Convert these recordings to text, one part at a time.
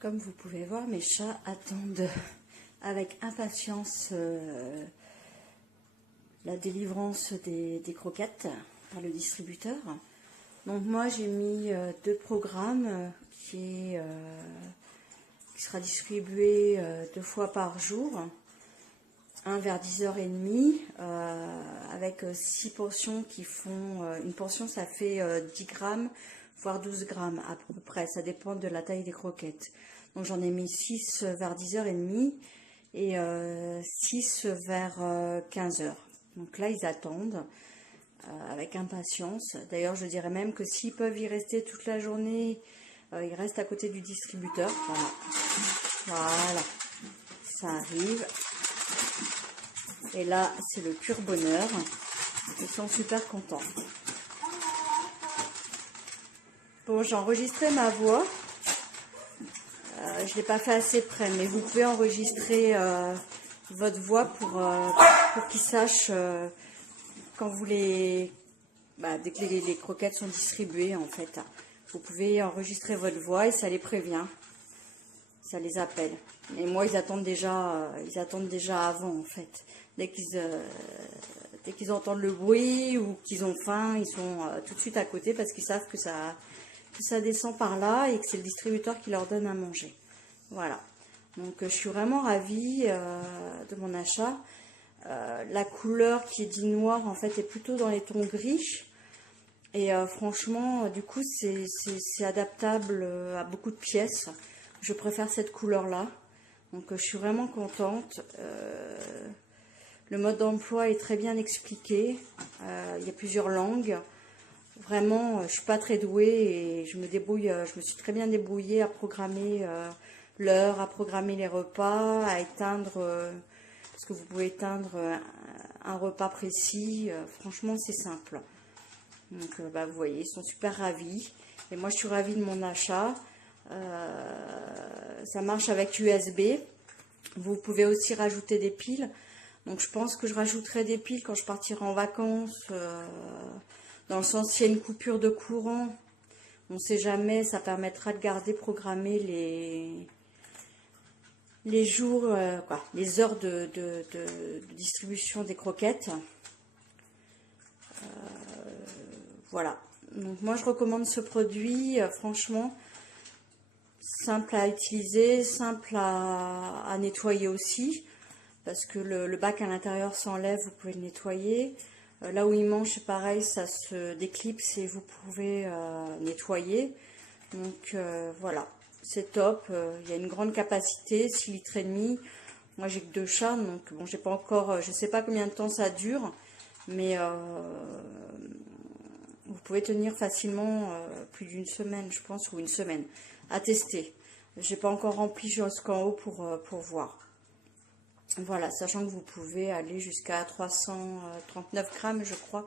Comme vous pouvez voir, mes chats attendent avec impatience la délivrance des croquettes par le distributeur. Donc moi j'ai mis deux programmes qui sera distribué 2 fois par jour. Un vers 10h30 avec 6 portions qui font... une portion ça fait 10 grammes voire 12 grammes à peu près, ça dépend de la taille des croquettes. Donc j'en ai mis 6 vers 10h30 et 6 vers 15h. Donc là ils attendent avec impatience. D'ailleurs je dirais même que s'ils peuvent y rester toute la journée, ils restent à côté du distributeur. Voilà, ça arrive. Et là c'est le pur bonheur, ils sont super contents. Bon, j'ai enregistré ma voix. Je ne l'ai pas fait assez près, mais vous pouvez enregistrer votre voix pour qu'ils sachent quand vous dès que les croquettes sont distribuées, en fait. Vous pouvez enregistrer votre voix et ça les prévient. Ça les appelle. Et moi, ils attendent déjà avant, en fait. Dès qu'ils entendent le bruit ou qu'ils ont faim, ils sont tout de suite à côté parce qu'ils savent que ça descend par là et que c'est le distributeur qui leur donne à manger. Voilà. Donc je suis vraiment ravie de mon achat. La couleur qui est dit noire en fait est plutôt dans les tons gris. Et franchement, du coup, c'est adaptable à beaucoup de pièces. Je préfère cette couleur-là. Donc je suis vraiment contente. Le mode d'emploi est très bien expliqué. Il y a plusieurs langues. Vraiment, je suis pas très douée et je me suis très bien débrouillée à programmer l'heure, à programmer les repas, à éteindre, parce que vous pouvez éteindre un repas précis. Franchement, c'est simple. Donc, vous voyez, ils sont super ravis. Et moi, je suis ravie de mon achat. Ça marche avec USB. Vous pouvez aussi rajouter des piles. Donc, je pense que je rajouterai des piles quand je partirai en vacances. Dans le sens, s'il y a une coupure de courant, on ne sait jamais, ça permettra de garder programmé les jours, les heures de distribution des croquettes. Voilà. Donc moi, je recommande ce produit, franchement, simple à utiliser, simple à nettoyer aussi, parce que le bac à l'intérieur s'enlève, vous pouvez le nettoyer. Là où il mange, c'est pareil, ça se déclipse et vous pouvez nettoyer. Donc voilà, c'est top. Il y a une grande capacité, 6,5 litres. Moi, j'ai que 2 chats, donc bon, j'ai pas encore, je sais pas combien de temps ça dure, mais vous pouvez tenir facilement plus d'une semaine, je pense, ou une semaine, à tester. J'ai pas encore rempli jusqu'en haut pour voir. Voilà, sachant que vous pouvez aller jusqu'à 339 grammes, je crois,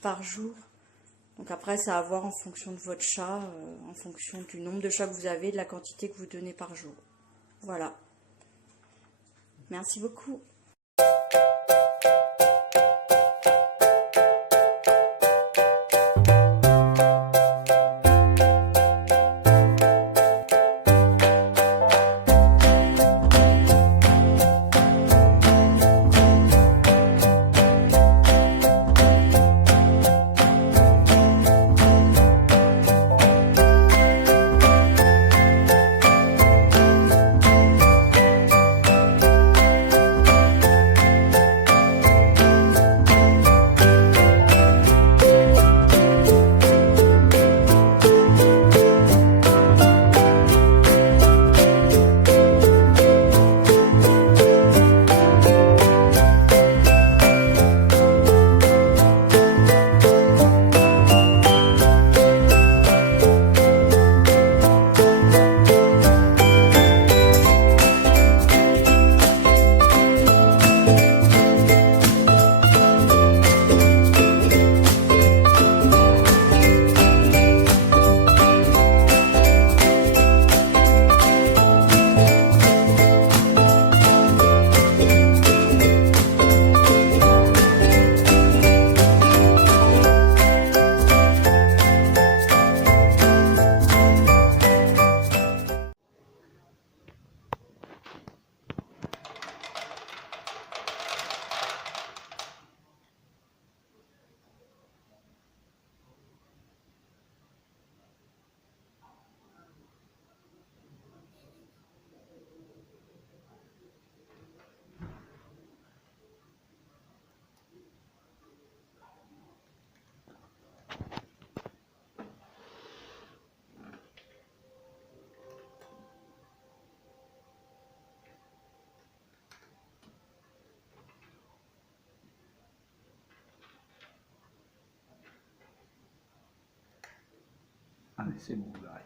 par jour. Donc après, c'est à voir en fonction de votre chat, en fonction du nombre de chats que vous avez, de la quantité que vous donnez par jour. Voilà. Merci beaucoup. Allez, c'est bon, j'arrête.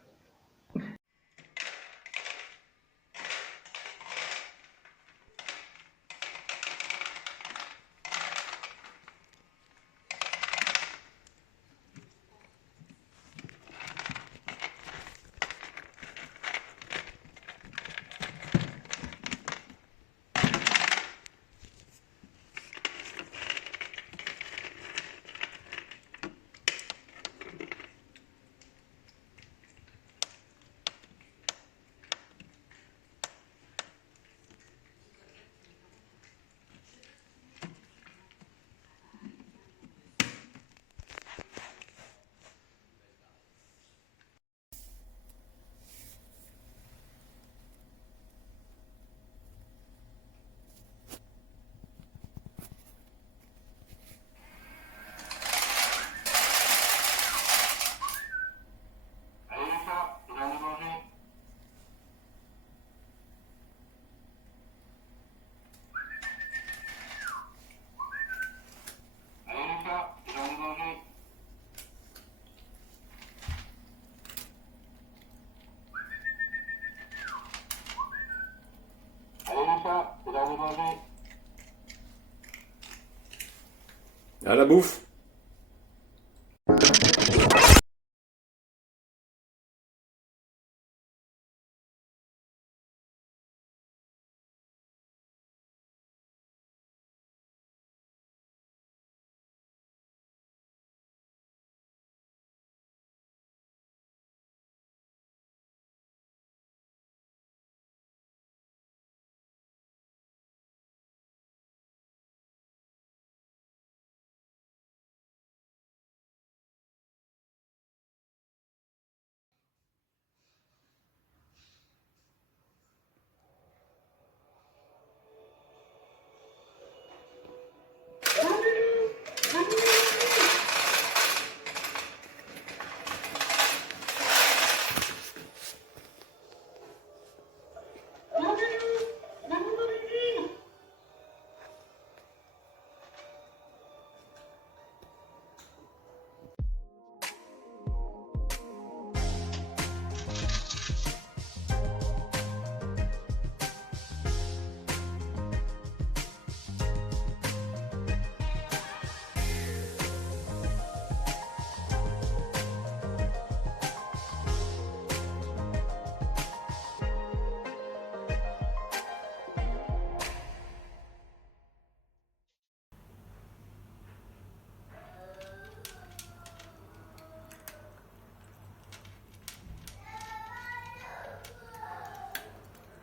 À la bouffe.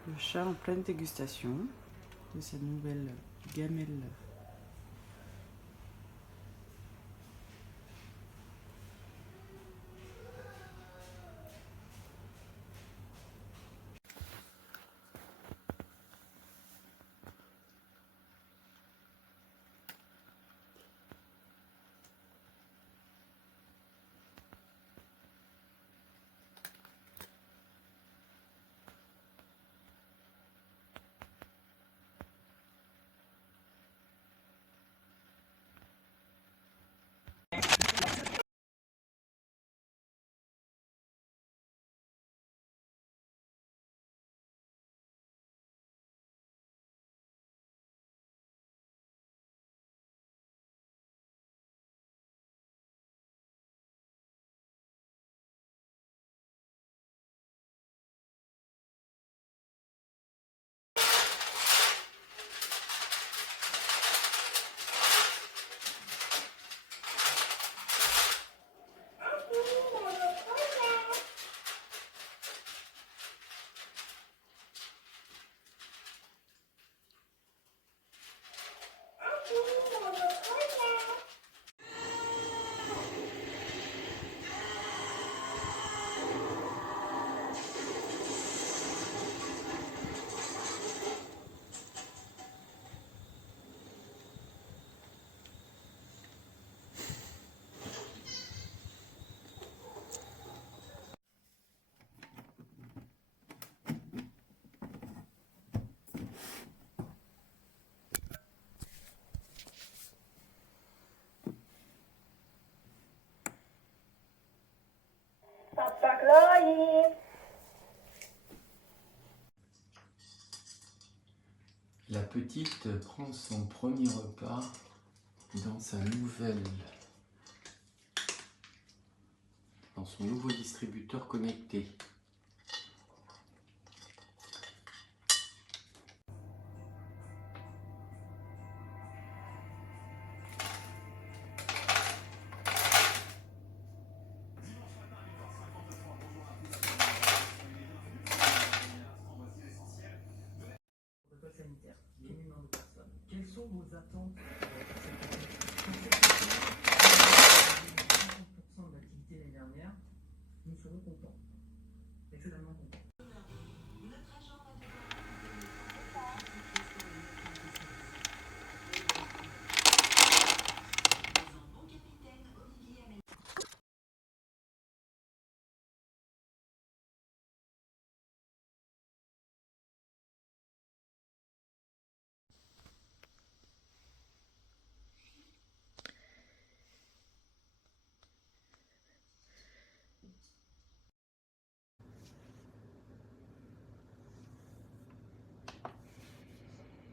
Le chat en pleine dégustation de sa nouvelle gamelle La petite prend son premier repas dans son nouveau distributeur connecté. Sanitaire, énormément de personnes. Quelles sont vos attentes pour cette année? 50% de l'activité l'année dernière, nous serons contents, extrêmement contents.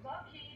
Bucky.